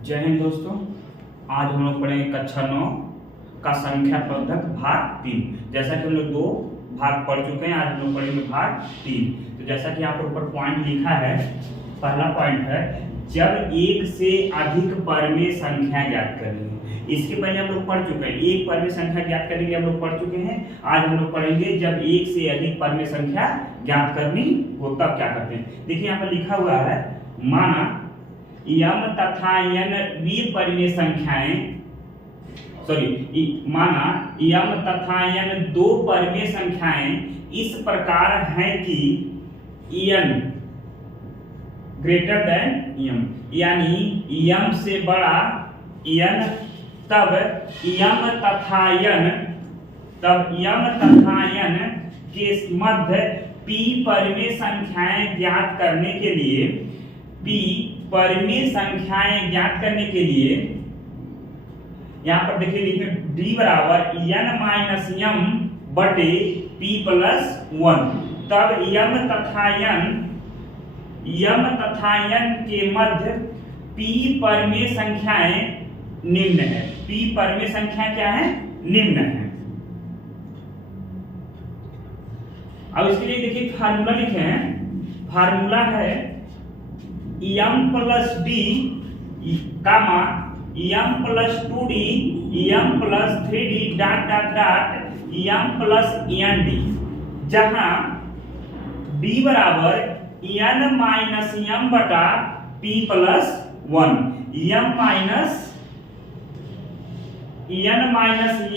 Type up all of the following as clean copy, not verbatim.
जय हिंद दोस्तों। आज हम लोग पढ़ेंगे कक्षा 9 का संख्या पद्धक भाग 3। जैसा कि हम लोग 2 भाग पढ़ चुके हैं, आज हम लोग पढ़ेंगे भाग 3। तो जैसा कि यहाँ पर ऊपर पॉइंट लिखा है, पहला पॉइंट है जब एक से अधिक परमेय संख्या ज्ञात करनी है। इसके पहले हम लोग पढ़ चुके हैं, एक परमेय संख्या ज्ञात करने के लिए हम लोग पढ़ चुके हैं। आज हम लोग पढ़ेंगे जब एक से अधिक परमेय संख्या ज्ञात करनी हो तब क्या करते हैं। देखिए यहाँ पर लिखा हुआ है, माना यम तथा यन द्विपरिमेय संख्याएं, माना यम तथा यन दो परिमेय संख्याएं इस प्रकार हैं कि यन ग्रेटर देन यम, यानी यम से बड़ा यन, तब यम तथा यन के मध्य पी परिमेय संख्याएं ज्ञात करने के लिए, पी परिमेय संख्याएं ज्ञात करने के लिए यहां पर देखिए लिखे d बराबर n माइनस यम बटे p प्लस 1। तब यम तथा n के मध्य p परिमेय संख्याएं निम्न है। p परिमेय संख्या क्या है? निम्न है। अब इसके लिए देखिए फार्मूला लिखे हैं, फार्मूला है m प्लस d कामा m plus 2d m plus 3d dot dot dot m plus n d, जहां d बराबर n माइनस m बटा p plus 1, n minus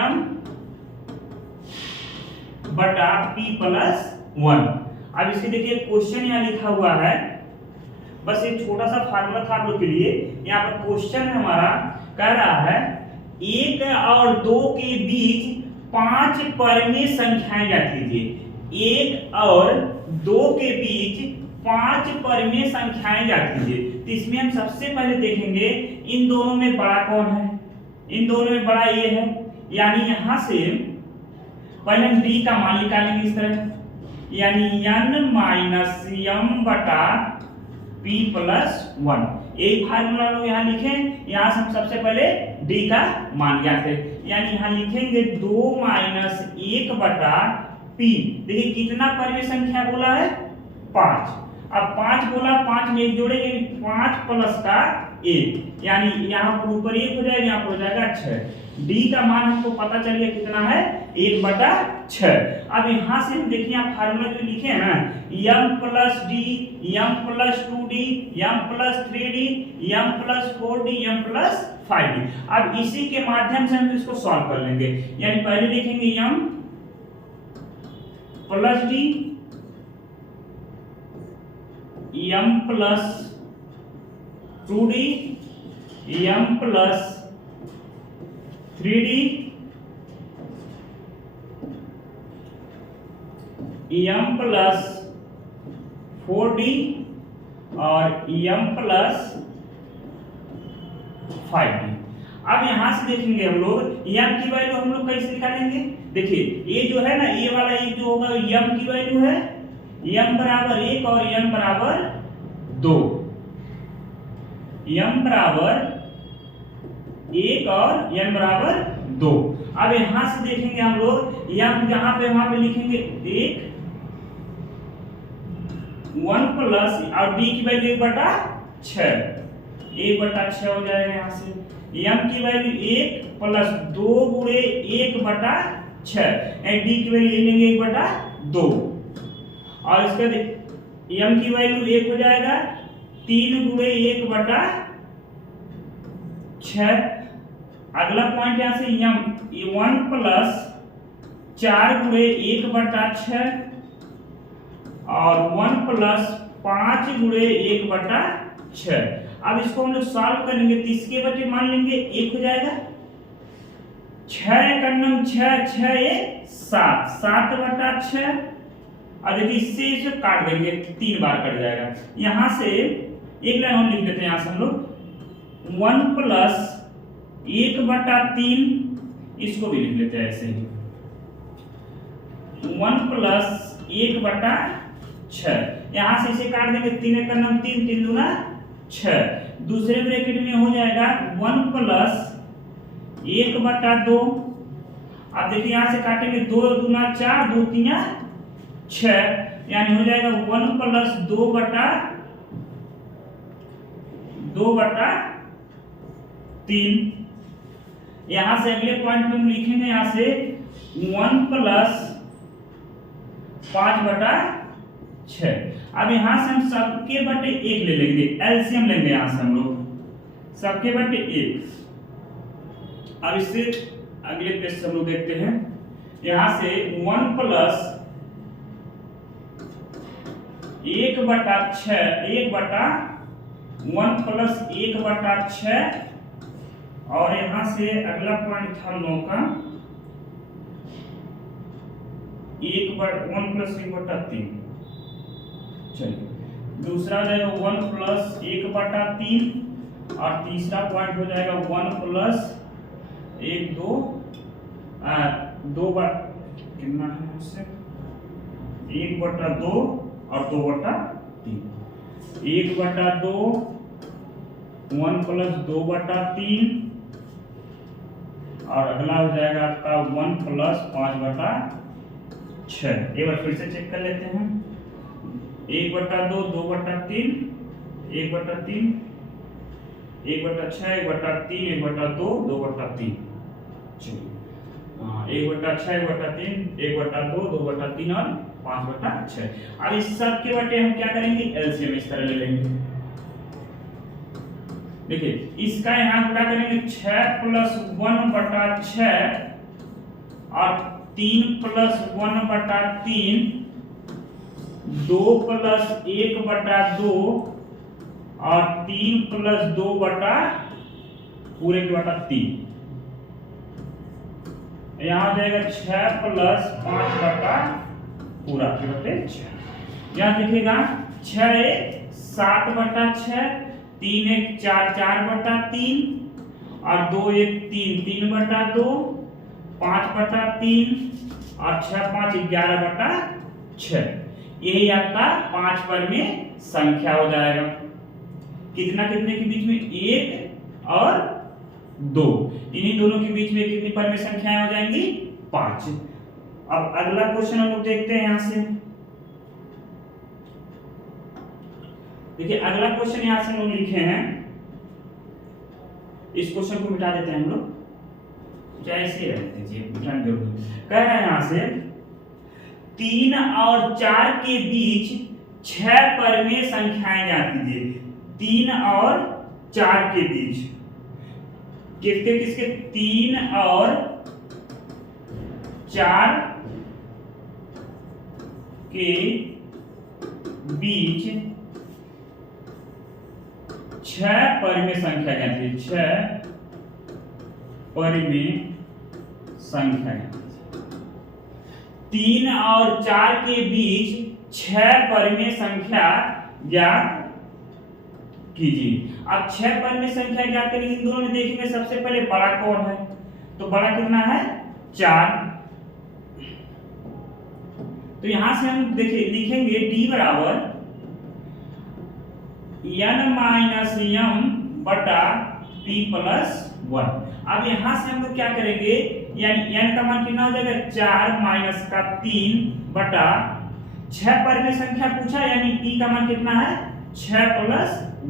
m बटा p प्लस 1। अब इसके देखिए क्वेश्चन यहाँ लिखा हुआ है, बस एक छोटा सा फार्मूला था आप लोग के लिए। यहाँ पर क्वेश्चन हमारा कह रहा है 1 और 2 के बीच 5 परिमेय संख्याएं ज्ञात कीजिए। 1 और 2 के बीच 5 परिमेय संख्याएं ज्ञात कीजिए। तो इसमें हम सबसे पहले देखेंगे इन दोनों में बड़ा कौन है। इन दोनों में बड़ा ये है, यानी यहां से पहले हम d का मान निकालेंगे इस तरह, यानी n माइनस m बटा p प्लस 1। एक फार्मूला लोग यहाँ लिखें, यहाँ से हम सबसे पहले d का मान ज्ञात करें, यानी यहाँ लिखेंगे 2 माइनस 1 बटा p। देखिए कितना परिमेय संख्या बोला है? 5। अब 5 बोला, 5 में 1 जोड़ेंगे, 5 प्लस का 1, यानी यहाँ पर ऊपर 1 हो जाएगा, यहाँ पर हो जाएगा 6। d का मान हमको पता चल गया कितना है? 1 बटा 6। अब यहाँ से हम देखिए आप फार्मूला जो लिखे हैं ना, m plus d, m plus 2d, m plus 3d, m plus 4d, m plus 5d। अब इसी के माध्यम से हम इसको सॉल्व कर लेंगे, यानी पहले देखेंगे m plus d, m plus 2d, m plus 3d, m plus 4d और m प्लस 5d। अब यहां से देखेंगे हम लोग m की वैल्यू हम लोग कैसे निकालेंगे। देखिए ये जो है ना, ये वाला ये जो होगा m की वैल्यू है m बराबर 1 और n बराबर 2, m बराबर 1 और n बराबर 2। अब यहां से देखेंगे हम लोग m जहां पे वहां पे लिखेंगे 1 प्लस और d की वैल्यू 1 बटा 6, 1 बटा 6 हो जाएगा। यहाँ से m की वैल्यू 1 प्लस 2 गुणे 1 बटा 6, d की वैल्यू ले लेंगे 1 बटा 2, और इसका m की वैल्यू 1 हो जाएगा 3 गुणे 1 बटा 6। अगला पॉइंट यहाँ से m 1 प्लस 4 गुणे 1 बटा 6 और 1 प्लस 5 गुणे 1 बटा 6। अब इसको हम लोग सॉल्व करेंगे तो इसके बटे मान लेंगे 1 हो जाएगा, 6 का नम 6, 6 1 7, 7 बटा 6। और देखिए इससे इसे काट देंगे, 3 बार कट जाएगा। यहाँ से एक लाइन और लिख देते हैं, यहाँ से हम लोग 1 प्लस 1 बटा 3, इसको भी लिख लेते हैं ऐसे ही, 1 प्लस 1 बटा 6। यहां से इसे काट देंगे, 3 का नाम 3, 3 दूना 6। दूसरे ब्रैकेट में हो जाएगा 1 प्लस 1/2। अब देखिए यहां से काटेंगे 2 दूना 4, 2 तीना 6, यानी हो जाएगा 1 प्लस 2/3। यहां से अगले पॉइंट में हम लिखेंगे यहां से 1 प्लस 5/6। अब यहां से हम सबके बटे 1 ले लेंगे, एलसीएम लेंगे यहां से हम लोग सबके बटे 1। अब इससे अगले पेज से हम लोग देखते हैं, यहां से 1 प्लस 1/6 1 प्लस 1/6, और यहां से अगला पॉइंट था हम लोगों का 1 प्लस 1/3। चलिए दूसरा हो जाएगा 1 प्लस 1/3, और तीसरा पॉइंट हो जाएगा 1 प्लस 2 कितना है उससे 1/2 और 2/3। 1/2 1 प्लस 2/3, और अगला हो जाएगा आपका 1 प्लस 5/6। एक बार फिर से चेक कर लेते हैं, 1/2 2/3 1/3 1/6 1/3 1/2 2/3। चलिए 1/6 1/3 1/2 2/3 और 5/6। अब इस सब के बटे हम क्या करेंगे, एलसीएम इस तरह ले लेंगे। देखिए इसका यहां गुणा करेंगे 6 प्लस 1/6 और 3 प्लस 1/3, 2 प्लस 1/2 और 3 प्लस 2/3। यहाँ हो जाएगा 6 प्लस 5/6। यहाँ देखिएगा 6 7/6, 3 4 4/3 और 2 3 3/2, 5/3 और 6 5 11/6। यही आपका 5 पर में संख्या हो जाएगा। कितना कितने के बीच में, 1 और 2, इन्हीं दोनों के बीच में कितनी पर में संख्याएं हो जाएंगी, 5। अब अगला क्वेश्चन हम लोग देखते हैं यहां से। देखिए अगला क्वेश्चन यहां से हम लोग लिखे हैं, इस क्वेश्चन को मिटा देते हैं हम लोग, चाहे ऐसे रहते हैं, मिटाने की जरूरत नहीं। कह रहे हैं यहां से 3 और 4 के बीच 6 पर में संख्याएं ज्ञात कीजिए। 3 और 4 के बीच किसके किसके, 3 और 4 के बीच 6 पर में संख्या ज्ञात कीजिए। 6 पर में संख्या 3 और 4 के बीच 6 पर में संख्या ज्ञात कीजिए। अब 6 पर में संख्या ज्ञात करेंगे, इन दोनों में देखेंगे सबसे पहले बड़ा कौन है, तो बड़ा कितना है, 4। तो यहां से हम देखिए लिखेंगे d बराबर n-m/p + 1। अब यहां से हम लोग क्या करेंगे, यानी n का मान कितना हो जाएगा, 4 माइनस का 3 बटा 6 पर में संख्या पूछा, यानी p का मान कितना है, 6 +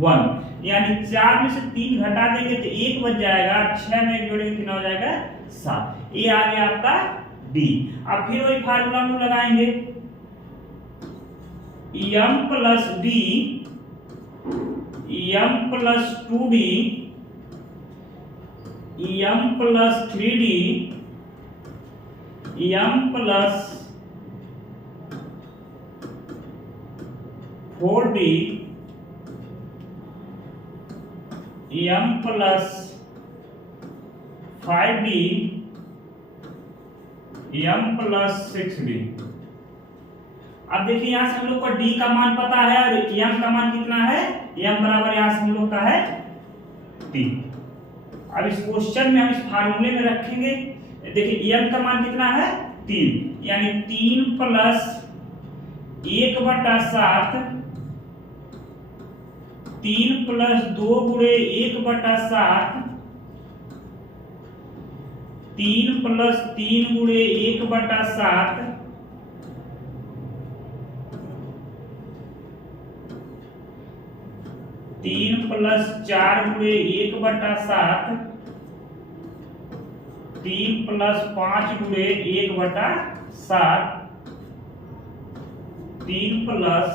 1, यानी 4 में से 3 घटा देंगे तो 1 बच जाएगा, 6 में 1 जोड़ेंगे कितना हो जाएगा, 7। ये आ गया आपका d। अब फिर वही फार्मूला हम लगाएंगे, m + d m + 2d m + 3d m + 4d m + 5d m + 6d। अब देखिए यहां से हम लोग को d का मान पता है और m का मान कितना है, m बराबर यहां से हम लोग का है 3। अब इस क्वेश्चन में हम इस फार्मूले में रखेंगे, देखिए m का मान कितना है, 3, यानी 3 + 1/7 3 प्लस 2 गुणे 1/7, 3 प्लस 3 गुणे 1/7, 3 प्लस 4 गुणे 1/7, 3 प्लस 5 गुणे 1/7, 3 प्लस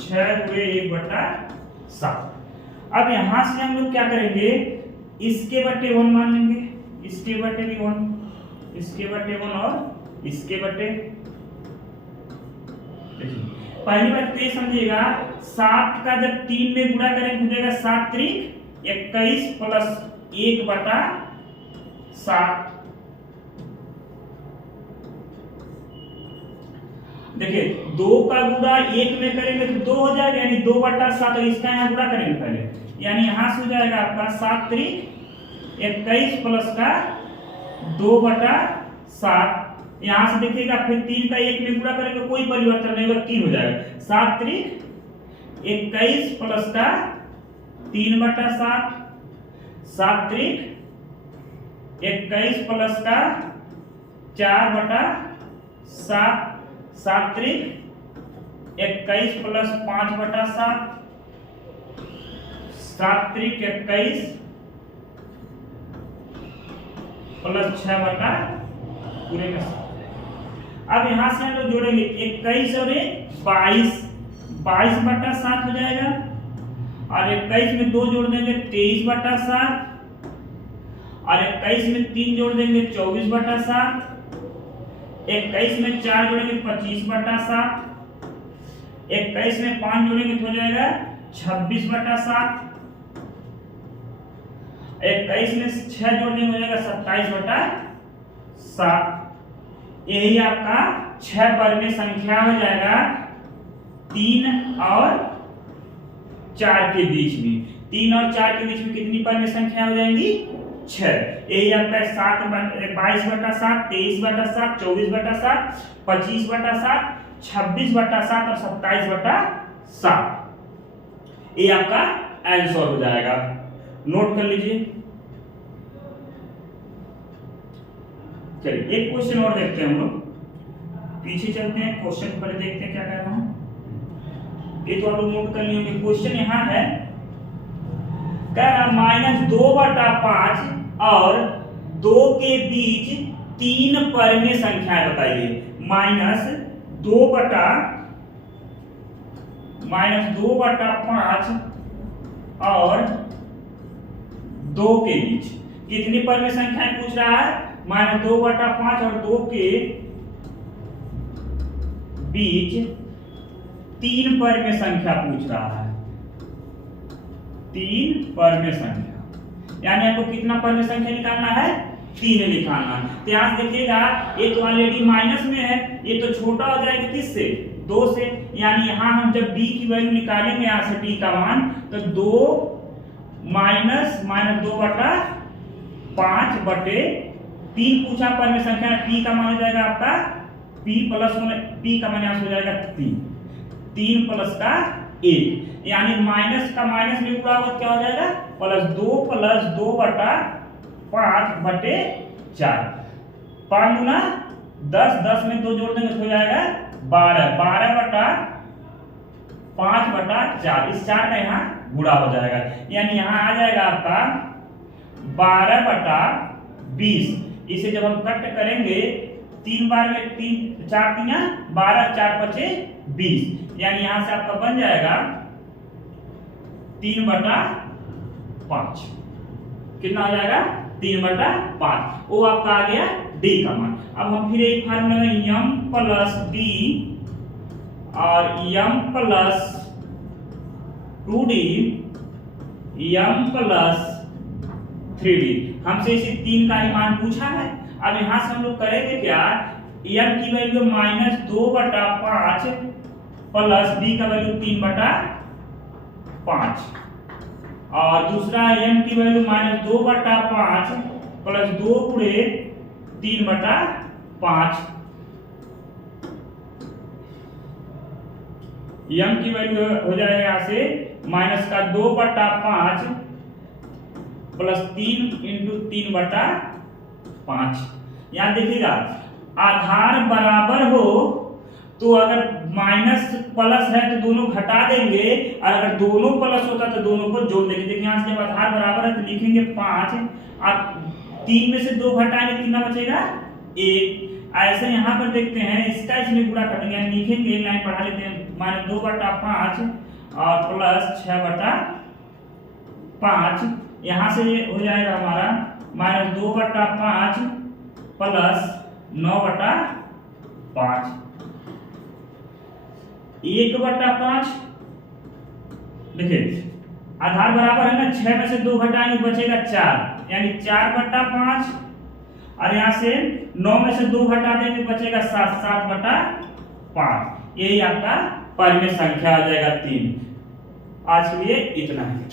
6 गुणे 1/7। अब यहां से हम लोग क्या करेंगे, इसके बटे 1 मान लेंगे, इसके बटे भी 1, इसके बटे 1 और इसके बटे। देखिए पहली बात तो ये समझिएगा, 7 का जब 3 में गुणा करेंगे हो जाएगा 7 त्रिक 21 प्लस 1/7। देखिए 2 का गुणा 1 में करेंगे तो 2 हो जाएगा, यानी 2/7। इसका यहाँ गुणा करेंगे पहले, यानी यहां से हो जाएगा आपका 7 त्रिक 21 प्लस का 2/7। यहां से देखिएगा फिर 3 का 1 में गुणा करेंगे कोई परिवर्तन नहीं होगा, 3 हो जाएगा। 7 त्रिक 21 प्लस का 3/7, 7 त्रिक 21 प्लस का 4/7, 7 त्रिक 21 प्लस 5/7, 7 त्रिक 21 प्लस 6 पूरे का 7। अब यहां से हम लोग जोड़ेंगे 21 और 22, 22/7 हो जाएगा, और 21 में 2 जोड़ देंगे 23/7, और 21 में 3 जोड़ देंगे 24/7, 21 में 4 जोड़ेंगे 25/7, 21 में 5 जोड़ेंगे तो हो जाएगा 26/7, 21 में 6 जोड़ने हो जाएगा 27/7। यही आपका 6 परिमेय संख्या हो जाएगा 3 और 4 के बीच में। 3 और 4 के बीच में कितनी परिमेय संख्या हो जाएंगी? 6। यही आपका 22/7, 23/7, 24/7, 25/7, 26/7 और 27/7। ये आपका आंसर हो जाएगा, नोट कर लीजिए। चलिए एक क्वेश्चन और देखते हैं हम लोग, पीछे चलते हैं, क्वेश्चन पर देखते हैं क्या कह रहा हूं। ये तो आप लोग नोट कर लिए होंगे। क्वेश्चन यहां है, कह रहा -2/5 और 2 के बीच 3 परिमेय संख्याएं बताइए। -2/5 और 2 के बीच कितनी परिमेय संख्याएं पूछ रहा है? -2/5 और 2 के बीच 3 परिमेय संख्या पूछ रहा है। 3 परिमेय संख्या, यानी आपको कितना परिमेय संख्या निकालना है? 3 निकालना है। तो यहां से देखिएगा, ये तो ऑलरेडी माइनस में है, ये तो छोटा हो जाएगा किससे? 2 से। यानी यहां हम जब b की वैल्यू निकालेंगे यहां से b का मान, तो 2 -2/5 बटे 3 पूछा परिमेय संख्या, p का मान हो जाएगा आपका p प्लस p का मान यहां से हो जाएगा 3 प्लस का 1, यानी माइनस का माइनस में पूरा होगा क्या हो जाएगा? +2 + 2/5 बटे 4। 5 गुना 10, 10 में 2 जोड़ देंगे तो हो जाएगा 12, 12/5/4। इस 4 का यहाँ गुणा हो जाएगा, यानी यहाँ आ जाएगा आपका 12/20। इसे जब हम कट करेंगे 3 बार में 3 4 3 12, 4 5 20, यानी यहां से आपका बन जाएगा 3/5। कितना आ जाएगा? 3/5। वो आपका आ गया d का मान। अब हम फिर एक फार्मूला में m + d और m + 2d, m + 3d, हमसे इसे 3 का ही मान पूछा है। अब यहां से हम लोग करेंगे क्या? m की वैल्यू -2/5 प्लस d का वैल्यू 3/5, और दूसरा m की वैल्यू -2/5 प्लस 2 गुणे 3/5। m की वैल्यू हो जाएगा यहाँ से माइनस का 2/5 प्लस 3 इंटू 3/5। यहाँ देखिएगा आधार बराबर हो तो अगर माइनस प्लस है तो दोनों घटा देंगे, और अगर दोनों प्लस होता तो दोनों को जोड़ देंगे। देखिए यहाँ से जब आधार बराबर है तो लिखेंगे 5 और 3 में से 2 घटाएंगे कितना बचेगा 1। ऐसे यहाँ पर देखते हैं इसका इसमें गुणा कर देंगे, लिखेंगे लाइन पढ़ा लेते हैं माइनस 2/5 और प्लस 6/5। यहाँ से ये हो जाएगा हमारा माइनस 2/5 प्लस 9/5 1/5। देखिए आधार बराबर है ना, 6 में से 2 घटाएंगे बचेगा 4 यानी 4/5, और यहाँ से 9 में से 2 घटा देंगे बचेगा 7/5। यही आपका परिमेय संख्या आ जाएगा 3। आज के लिए इतना है।